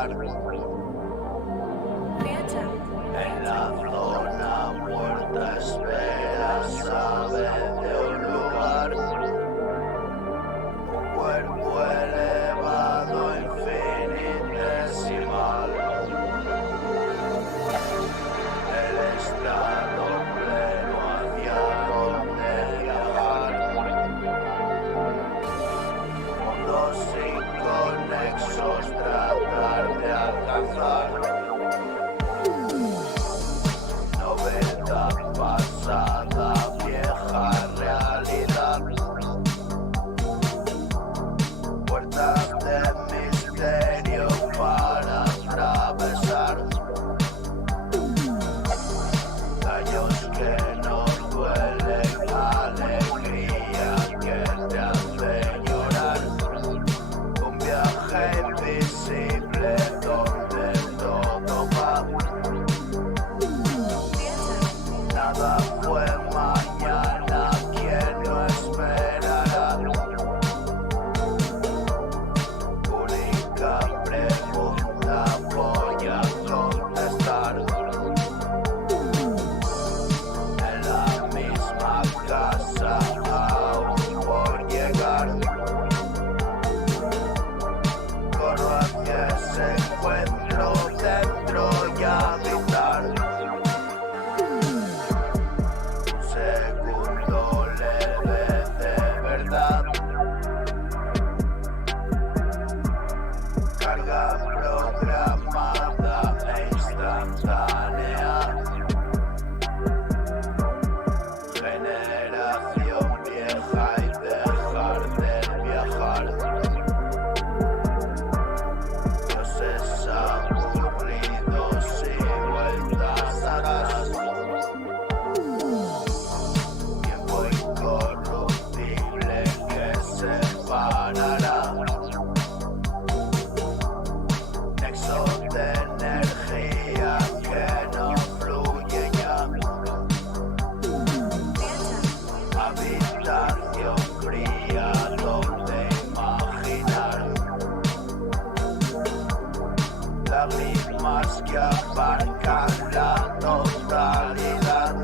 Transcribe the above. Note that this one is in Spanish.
pasar. En la zona muerta espera, sabe de un lugar, un cuerpo elevado, infinitesimal. El estado pleno hacia donde viajar, mundos inconexos tratar de alcanzar. Novela pasada, vieja realidad, puertas de misterio para atravesar, daños que no duelen, alegría que te hace llorar, un viaje invisible donde todo va. Nada fue mañana, ¿quién no esperará? Única pregunta voy a contestar. En la misma casa aún por llegar, corro hacia ese encuentro dentro y habitar. Segundo leve de verdad, carga programada e instantánea, generación vieja y dejar de viajar, dioses aburridos y vueltas atrás. Tiempo incorruptible que separará, nexo de energía que no fluye ya, habitación fría donde imaginar, lágrimas que abarcan la totalidad.